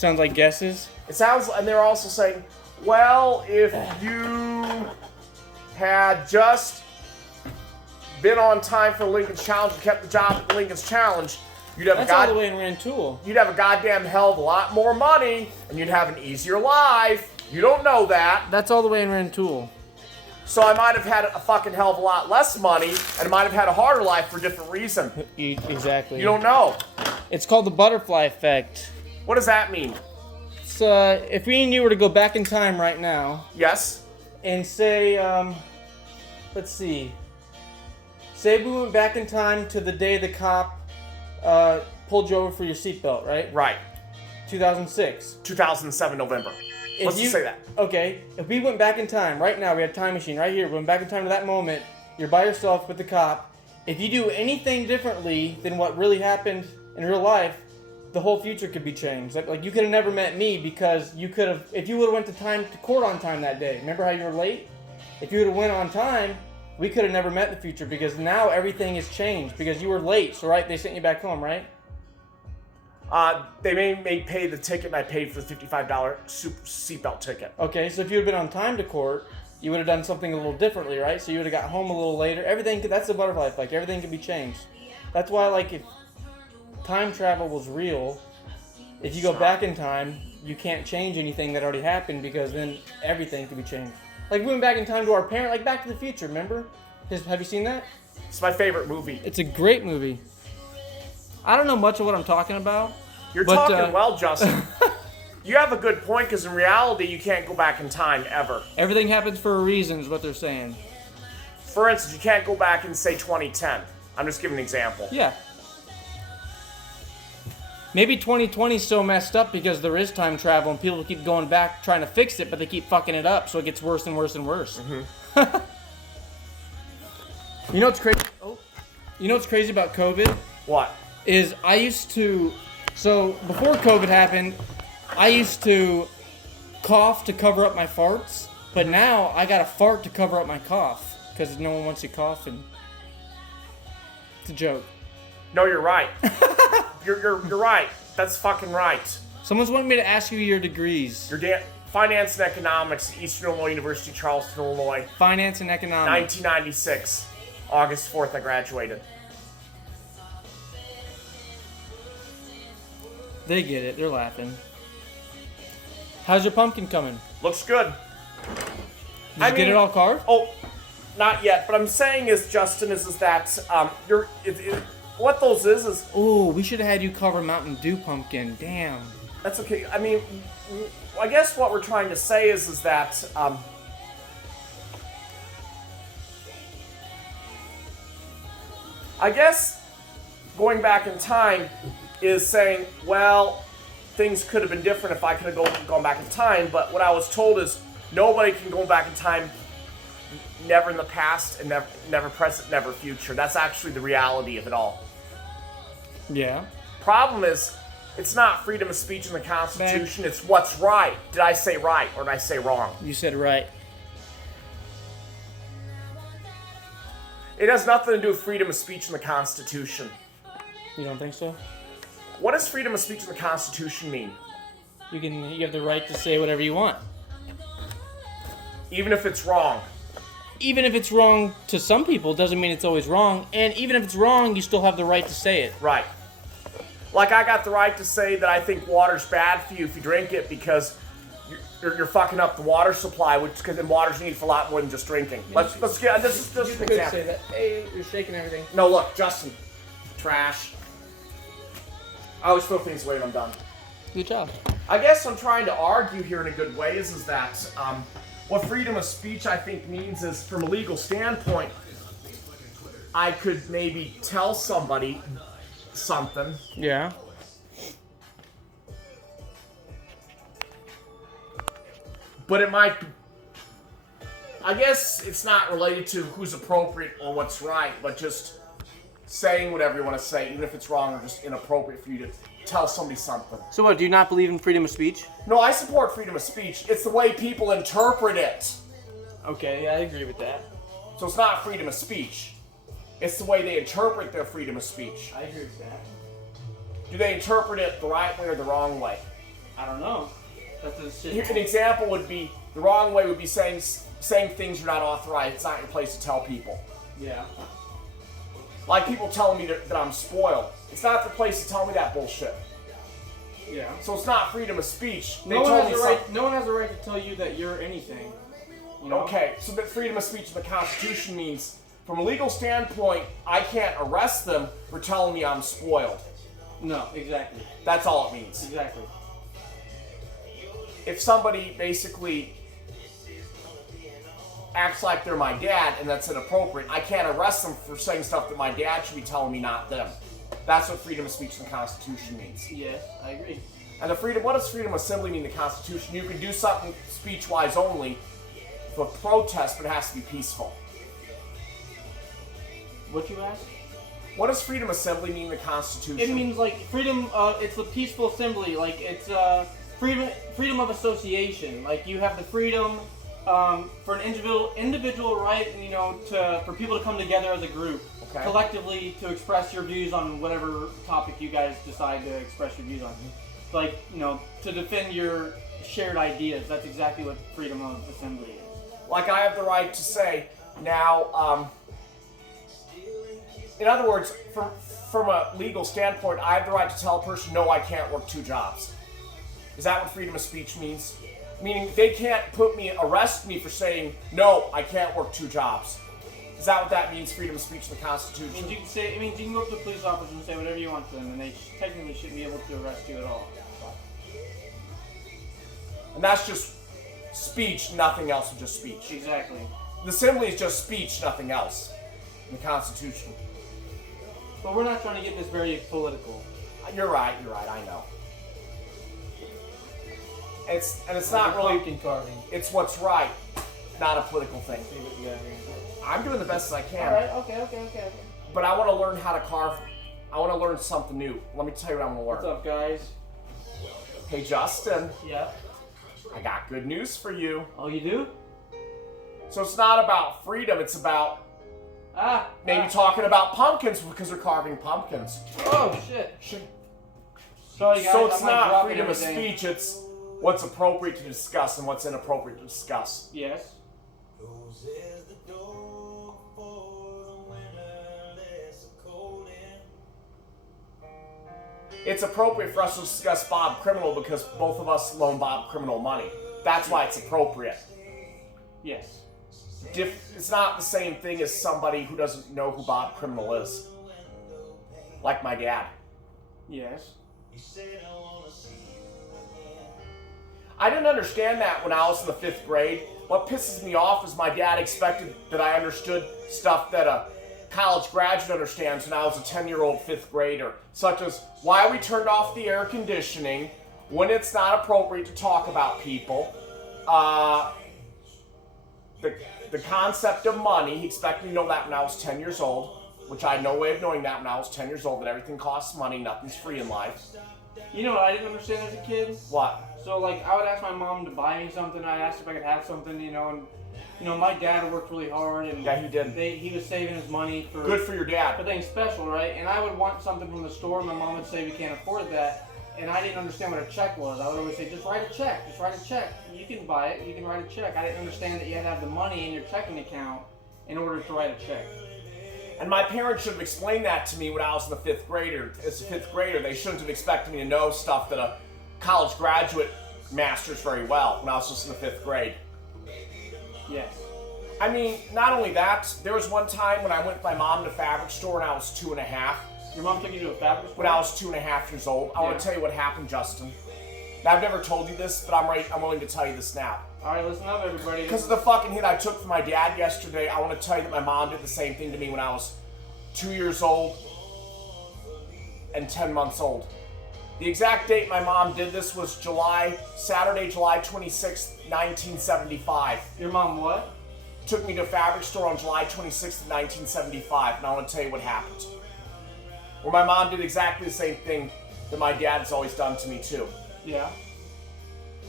Sounds like guesses. It sounds, and they're also saying, well, if you had just been on time for Lincoln's Challenge and kept the job at Lincoln's Challenge, you'd have That's all the way in Rantoul. You'd have a goddamn hell of a lot more money, and you'd have an easier life. You don't know that. That's all the way in Rantoul. So I might have had a fucking hell of a lot less money, and I might have had a harder life for a different reason. Exactly. You don't know. It's called the butterfly effect. What does that mean? So, if me and you were to go back in time right now. Yes. And say, let's see. Say we went back in time to the day the cop pulled you over for your seatbelt, right? Right. 2006. 2007 November. Let's just say that. Okay. If we went back in time right now, we had a time machine right here. We went back in time to that moment. You're by yourself with the cop. If you do anything differently than what really happened in real life, the whole future could be changed. Like you could have never met me because you could have, if you would have went to court on time that day. Remember how you were late? If you would have went on time, we could have never met in the future because now everything has changed because you were late. So right, they sent you back home, right? They may pay the ticket, and I paid for the $55 seatbelt ticket. Okay, so if you had been on time to court, you would have done something a little differently, right? So you would have got home a little later. That's the butterfly effect. Everything can be changed. That's why, like, if time travel was real, if you go back in time, you can't change anything that already happened because then everything can be changed. Like, we went back in time to our parent, like Back to the Future, remember? Have you seen that? It's my favorite movie. It's a great movie. I don't know much of what I'm talking about. You're talking well, Justin. You have a good point, because in reality, you can't go back in time, ever. Everything happens for a reason, is what they're saying. For instance, you can't go back and say 2010. I'm just giving an example. Yeah. Maybe 2020 is so messed up because there is time travel and people keep going back trying to fix it, but they keep fucking it up, so it gets worse and worse and worse. Mm-hmm. You know what's crazy? You know what's crazy about COVID? What? Is I used to... So, before COVID happened, I used to cough to cover up my farts, but now I gotta fart to cover up my cough, because no one wants you coughing. It's a joke. No, you're right. You're right. That's fucking right. Someone's wanting me to ask you your degrees. Your finance and economics, Eastern Illinois University, Charleston, Illinois. Finance and economics. 1996. August 4th, I graduated. They get it. They're laughing. How's your pumpkin coming? Looks good. Did you get it all carved? Oh, not yet. But I'm saying is, Justin, is that what those is. Oh, we should have had you cover Mountain Dew pumpkin. Damn. That's okay. I mean, I guess what we're trying to say is that I guess going back in time is saying, well, things could have been different if I could have gone back in time, but what I was told is nobody can go back in time, never in the past, and never present, never future. That's actually the reality of it all. Yeah. Problem is, it's not freedom of speech in the Constitution, it's what's right. Did I say right, or did I say wrong? You said right. It has nothing to do with freedom of speech in the Constitution. You don't think so? What does freedom of speech in the Constitution mean? You have the right to say whatever you want. Even if it's wrong. Even if it's wrong to some people, doesn't mean it's always wrong. And even if it's wrong, you still have the right to say it. Right. Like I got the right to say that I think water's bad for you if you drink it because you're fucking up the water supply, because water's needed for a lot more than just drinking. Let's get this is just an example. Say that. Hey, you're shaking everything. No, look, Justin. Trash. I always throw things away when I'm done. Good job. I guess I'm trying to argue here in a good way is that what freedom of speech I think means is, from a legal standpoint, I could maybe tell somebody something. Yeah. But it might, I guess it's not related to who's appropriate or what's right, but just saying whatever you want to say, even if it's wrong or just inappropriate for you to tell somebody something. So what, do you not believe in freedom of speech? No, I support freedom of speech. It's the way people interpret it. Okay, yeah, I agree with that. So it's not freedom of speech. It's the way they interpret their freedom of speech. I agree with that. Do they interpret it the right way or the wrong way? I don't know. That's a An decision. example would be, the wrong way would be saying things you're not authorized. It's not your place to tell people. Yeah. Like people telling me that I'm spoiled. It's not their place to tell me that bullshit. Yeah. So it's not freedom of speech. No one has the right to tell you that you're anything. You know? Okay, so that freedom of speech in the Constitution means, from a legal standpoint, I can't arrest them for telling me I'm spoiled. No, exactly. That's all it means. Exactly. If somebody basically acts like they're my dad and that's inappropriate, I can't arrest them for saying stuff that my dad should be telling me, not them. That's what freedom of speech in the Constitution means. Yes, I agree. And what does freedom of assembly mean in the Constitution? You can do something speech-wise only for protest, but it has to be peaceful. What you asked? What does freedom of assembly mean in the Constitution? It means like freedom. It's a peaceful assembly. Like it's freedom of association. Like you have the freedom for an individual right, you know, for people to come together as a group, Okay. collectively to express your views on whatever topic you guys decide to express your views on. Like, you know, to defend your shared ideas. That's exactly what freedom of assembly is. Like I have the right to say now. In other words, from a legal standpoint, I have the right to tell a person, no, I can't work 2 jobs. Is that what freedom of speech means? Meaning they can't arrest me for saying, no, I can't work 2 jobs. Is that what that means, freedom of speech in the Constitution? It means you can go up to a police officer and say whatever you want to them, and they technically shouldn't be able to arrest you at all. And that's just speech, nothing else, just speech. Exactly. The assembly is just speech, nothing else in the Constitution. But we're not trying to get this very political. You're right, I know. It's Like not a really, pumpkin carving. it's what's right, not a political thing. Yeah. I'm doing the best I can. Alright, okay. But I want to learn how to carve. I want to learn something new. Let me tell you what I'm going to learn. What's up, guys? Hey, Justin, Yeah. I got good news for you. Oh, you do? So it's not about freedom, it's about maybe Ah. talking about pumpkins because we're carving pumpkins. Oh, shit. Sorry, guys. So it's I might not drop freedom of everything. speech, it's what's appropriate to discuss and what's inappropriate to discuss. Yes. It's appropriate for us to discuss Bob Criminal because both of us loan Bob Criminal money. That's why it's appropriate. Yes. It's not the same thing as somebody who doesn't know who Bob Criminal is. Like my dad. Yes. I didn't understand that when I was in the 5th grade. What pisses me off is my dad expected that I understood stuff that a college graduate understands when I was a 10-year-old 5th grader, such as why we turned off the air conditioning, when it's not appropriate to talk about people, the concept of money. He expected me to know that when I was 10 years old, which I had no way of knowing that when I was 10 years old, that everything costs money, nothing's free in life. You know what I didn't understand as a kid? What? So, like, I would ask my mom to buy me something. I asked if I could have something, you know, and, you know, my dad worked really hard, and Yeah, he did. he was saving his money for Good for your dad. things special, right? And I would want something from the store. My mom would say we can't afford that, and I didn't understand what a check was. I would always say, just write a check. Just write a check. You can buy it. You can write a check. I didn't understand that you had to have the money in your checking account in order to write a check. And my parents should have explained that to me when I was in the 5th grader. As a 5th grader, they shouldn't have expected me to know stuff that a college graduate masters very well when I was just in the 5th grade. Yes. I mean, not only that, there was one time when I went with my mom to a fabric store and I was 2.5. Your mom took you to a fabric store? When I was 2.5 years old. I want to tell you what happened, Justin. Now, I've never told you this, but I'm willing to tell you this now. All right, listen up, everybody. Because of the fucking hit I took from my dad yesterday, I want to tell you that my mom did the same thing to me when I was 2 years old and 10 months old. The exact date my mom did this was Saturday, July 26th, 1975. Your mom what? Took me to a fabric store on July 26th, 1975, and I want to tell you what happened. Where my mom did exactly the same thing that my dad's always done to me too. Yeah.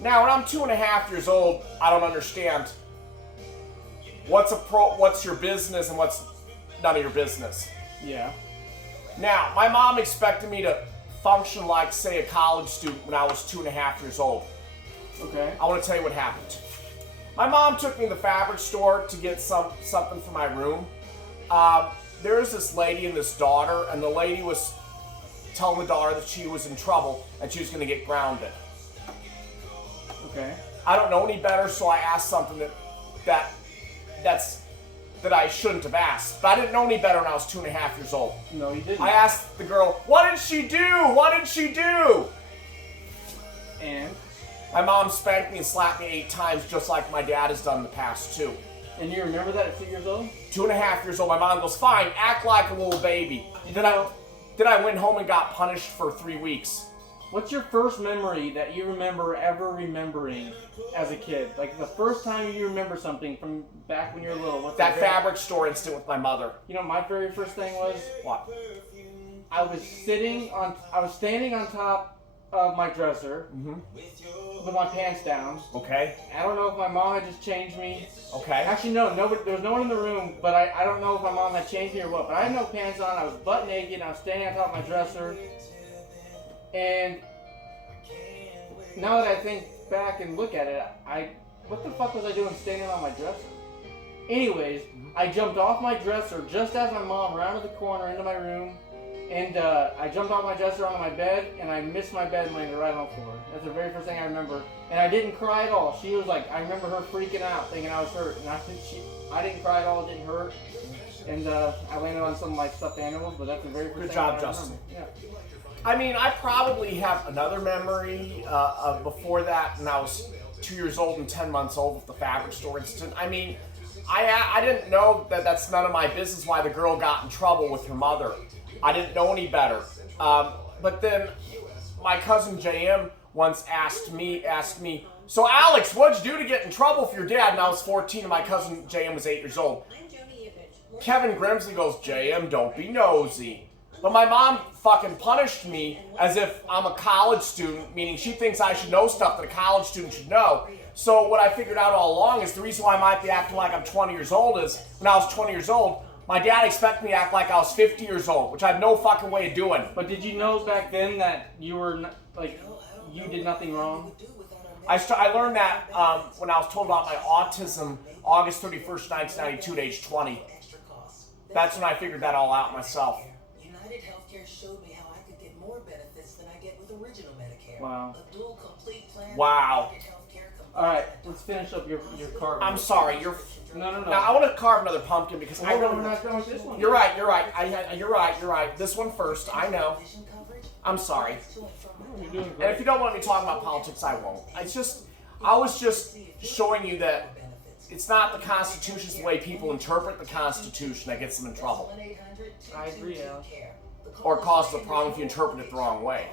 Now, when I'm 2.5 years old, I don't understand what's your business and what's none of your business. Yeah. Now, my mom expected me to function like, say, a college student when I was 2.5 years old. Okay. I want to tell you what happened. My mom took me to the fabric store to get something for my room. There was this lady and this daughter, and the lady was telling the daughter that she was in trouble and she was going to get grounded. Okay. I don't know any better, so I asked something that I shouldn't have asked. But I didn't know any better when I was 2.5 years old. No, you didn't. I asked the girl, "What did she do? What did she do?" And? My mom spanked me and slapped me 8 times, just like my dad has done in the past, too. And you remember that at 2 years old? 2.5 years old. My mom goes, "Fine, act like a little baby." Then I went home and got punished for 3 weeks. What's your first memory that you remember ever remembering as a kid? Like the first time you remember something from back when you were little. What's that fabric store incident with my mother. You know, my very first thing was what? I was standing on top of my dresser with my pants down. Okay. I don't know if my mom had just changed me. Okay. Actually, no. Nobody. There was no one in the room, but I don't know if my mom had changed me or what. But I had no pants on. I was butt naked. And I was standing on top of my dresser. And now that I think back and look at it, what the fuck was I doing standing on my dresser? Anyways, I jumped off my dresser just as my mom rounded the corner into my room, and I jumped off my dresser onto my bed, and I missed my bed and landed right on the floor. That's the very first thing I remember. And I didn't cry at all. She was like, I remember her freaking out, thinking I was hurt, and I didn't cry at all. It didn't hurt. And I landed on some like stuffed animals, but that's the very first thing. Good job, I Justin. remember. Yeah. I mean, I probably have another memory of before that, and I was 2 years old and 10 months old with the fabric store incident. I mean, I didn't know that that's none of my business why the girl got in trouble with her mother. I didn't know any better. But then my cousin JM once asked me, "So Alex, what'd you do to get in trouble for your dad?" And I was 14 and my cousin JM was 8 years old. Kevin Grimsley goes, "JM, don't be nosy." But my mom fucking punished me as if I'm a college student, meaning she thinks I should know stuff that a college student should know. So what I figured out all along is the reason why I might be acting like I'm 20 years old is when I was 20 years old, my dad expected me to act like I was 50 years old, which I had no fucking way of doing. But did you know back then that you were you did nothing wrong? I learned that when I was told about my autism, August 31st, 1992 at age 20. That's when I figured that all out myself. Showed me how I could get more benefits than I get with original Medicare. Wow. A dual complete plan. Wow. All right, let's finish up your carve. I'm sorry. No. Now I want to carve another pumpkin because I really. We're not done with this one. You're right. You're right. This one first. I know. I'm sorry. You're doing And great. if you don't want me talking about politics, I won't. I was just showing you that it's not the Constitution, it's the way people interpret the Constitution that gets them in trouble. I agree, Al. Or causes a problem if you interpret it the wrong way.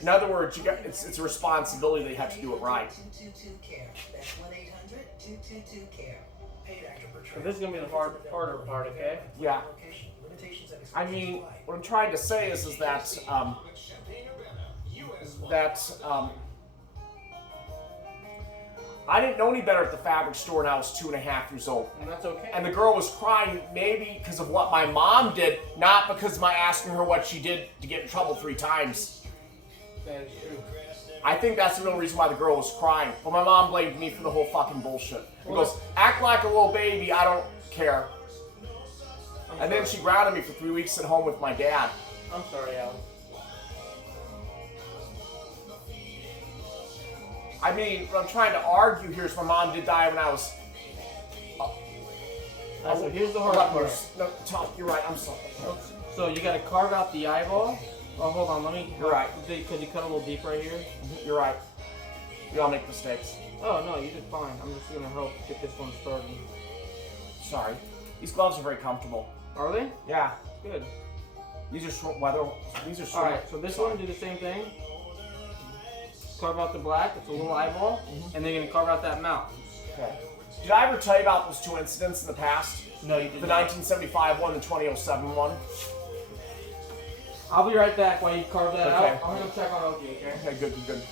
In other words, it's a responsibility that you have to do it right. So this is gonna be the harder part, okay? Yeah. I mean, what I'm trying to say is that I didn't know any better at the fabric store when I was 2.5 years old. And that's okay. And the girl was crying maybe because of what my mom did, not because of my asking her what she did to get in trouble 3 times. That is true. I think that's the real reason why the girl was crying. But my mom blamed me for the whole fucking bullshit. She goes, "Act like a little baby, I don't care." And then she grounded me for 3 weeks at home with my dad. I'm sorry, Al. I mean, what I'm trying to argue here is my mom did die when I was... So here's the hard part. No, Tom, you're right, I'm sorry. So you gotta carve out the eyeball. Oh, hold on, let me... You're right. Because you cut a little deep right here. You're right. We all make mistakes. Oh, no, you did fine. I'm just gonna help get this one started. Sorry. These gloves are very comfortable. Are they? Yeah. Good. These are short weather. These are short. Alright, so this one, do the same thing. Carve out the black, it's a little eyeball, and then you're gonna carve out that mouth. Okay. Did I ever tell you about those 2 incidents in the past? No, you did The not. 1975 one and the 2007 one? I'll be right back while you carve that Okay. out. I'm gonna check on Oki, okay? Okay, good.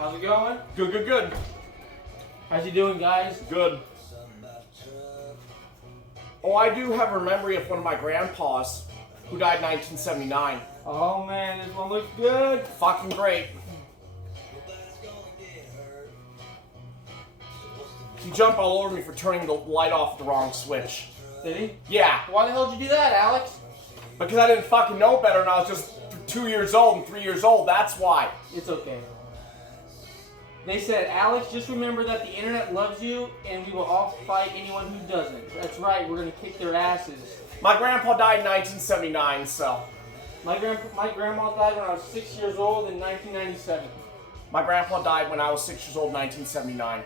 How's it going? Good, good, good. How's he doing, guys? Good. Oh, I do have a memory of one of my grandpas who died in 1979. Oh man, this one looks good. Fucking great. He jumped all over me for turning the light off the wrong switch. Did he? Yeah, Why the hell did you do that, Alex? because I didn't fucking know better and I was just 2 years old and 3 years old, that's why. It's okay. They said, Alex, just remember that the internet loves you and we will all fight anyone who doesn't. That's right, we're gonna kick their asses. My grandpa died in 1979, so. My grandma died when I was 6 years old in 1997. My grandpa died when I was 6 years old in 1979.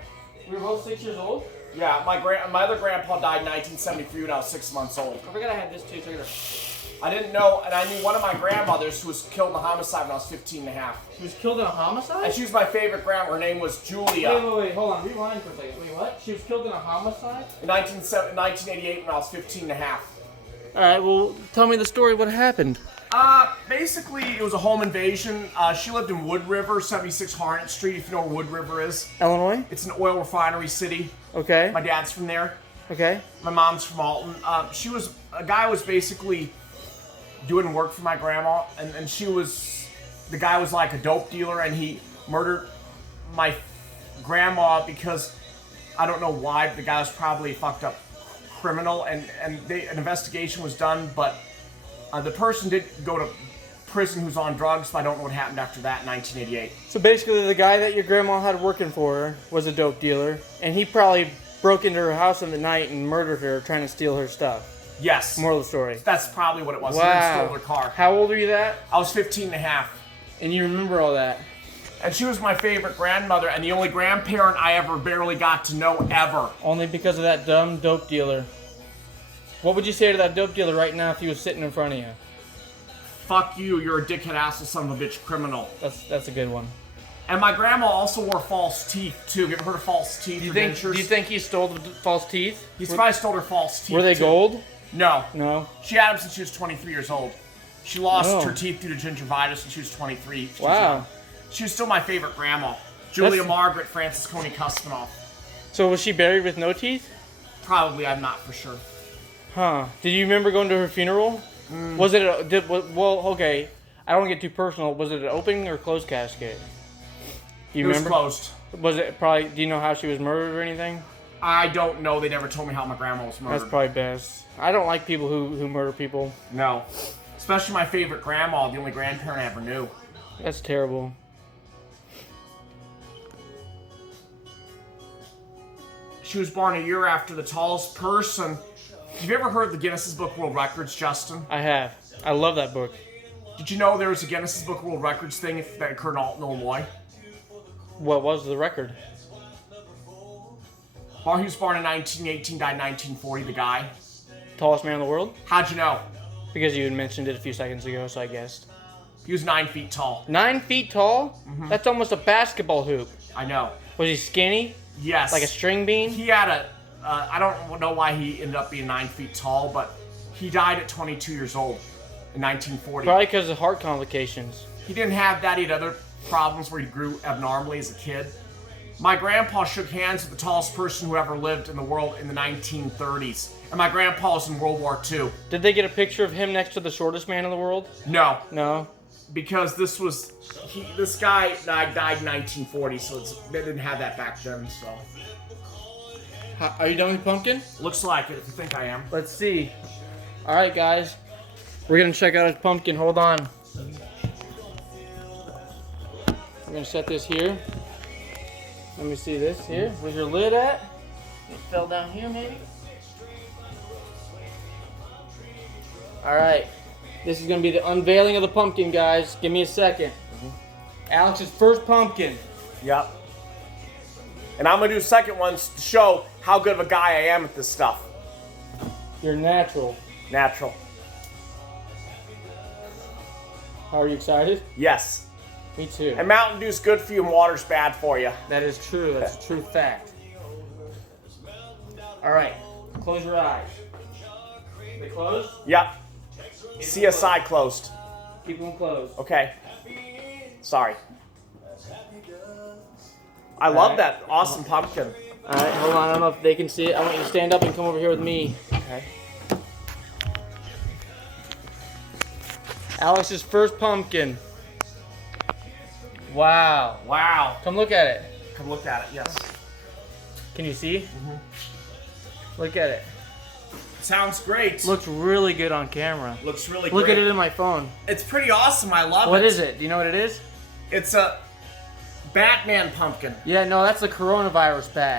We were both 6 years old? Yeah, my other grandpa died in 1973 when I was 6 months old. I forgot I had this too, so I gotta... I didn't know, and I knew one of my grandmothers who was killed in a homicide when I was 15 and a half. She was killed in a homicide? And she was my favorite grandma. Her name was Julia. Wait, hold on. Rewind for a second. Wait, what? She was killed in a homicide? In 1988 when I was 15 and a half. Alright, well, tell me the story. What happened? Basically, it was a home invasion. She lived in Wood River, 76 Harnett Street, if you know where Wood River is. Illinois? It's an oil refinery city. Okay. My dad's from there. Okay. My mom's from Alton. A guy was basically doing work for my grandma, and the guy was like a dope dealer, and he murdered my grandma because, I don't know why, but the guy was probably a fucked up criminal, and an investigation was done, but the person did go to prison who's on drugs, but I don't know what happened after that in 1988. So basically, the guy that your grandma had working for her was a dope dealer, and he probably broke into her house in the night and murdered her, trying to steal her stuff. Yes. Moral of the story. That's probably what it was. Wow. He then stole her car. How old were you that? I was 15 and a half. And you remember all that? And she was my favorite grandmother and the only grandparent I ever barely got to know ever. Only because of that dumb dope dealer. What would you say to that dope dealer right now if he was sitting in front of you? Fuck you, you're a dickhead asshole son of a bitch criminal. That's a good one. And my grandma also wore false teeth too. Have you ever heard of false teeth? Do you think he stole the false teeth? He's probably stole her false teeth. Were they too. gold? No. No. She had them since she was 23 years old. She lost Oh. her teeth due to gingivitis when she was 23. Wow. She was still my favorite grandma. Julia Margaret Francis Coney Cuspinoff. So was she buried with no teeth? Probably, I'm not for sure. Huh. Did you remember going to her funeral? Was it okay. I don't want to get too personal. Was it an open or closed casket? Do you remember? It was closed. Was it probably, do you know how she was murdered or anything? I don't know. They never told me how my grandma was murdered. That's probably best. I don't like people who murder people. No. Especially my favorite grandma, the only grandparent I ever knew. That's terrible. She was born a year after the tallest person. Have you ever heard of the Guinness Book World Records, Justin? I have. I love that book. Did you know there was a Guinness Book World Records thing that occurred in Alton, Illinois? What was the record? Well, he was born in 1918, died in 1940, the guy. Tallest man in the world? How'd you know? Because you had mentioned it a few seconds ago, so I guessed. He was 9 feet tall. 9 feet tall? Mm-hmm. That's almost a basketball hoop. I know. Was he skinny? Yes. Like a string bean? He had I don't know why he ended up being 9 feet tall, but he died at 22 years old in 1940. Probably because of heart complications. He didn't have that. He had other problems where he grew abnormally as a kid. My grandpa shook hands with the tallest person who ever lived in the world in the 1930s. And my grandpa was in World War II. Did they get a picture of him next to the shortest man in the world? No. No? Because this guy died in 1940, so they didn't have that back then, so. Are you done with pumpkin? Looks like it, if you think I am. Let's see. Alright, guys. We're going to check out his pumpkin. Hold on. I'm going to set this here. Let me see this here. Where's your lid at? It fell down here, maybe? Alright. This is going to be the unveiling of the pumpkin, guys. Give me a second. Alex's first pumpkin. Yep. And I'm going to do second ones to show how good of a guy I am at this stuff. You're natural. Natural. How are you excited? Yes. Me too. And Mountain Dew's good for you and water's bad for you. That is true. That's a true fact. Alright. Close your eyes. They closed? Yep. CSI closed. Keep them closed. Okay. Sorry. I love Alright. that awesome pumpkin. All right, hold on. I don't know if they can see it. I want you to stand up and come over here with me. Okay. Alex's first pumpkin. Wow. Wow. Come look at it. Come look at it. Yes. Can you see? Look at it. Sounds great. Looks really good on camera. Looks really Look great. at it in my phone. It's pretty awesome. I love it. What is it? Do you know what it is? It's a Batman pumpkin. Yeah, no, that's the coronavirus bag.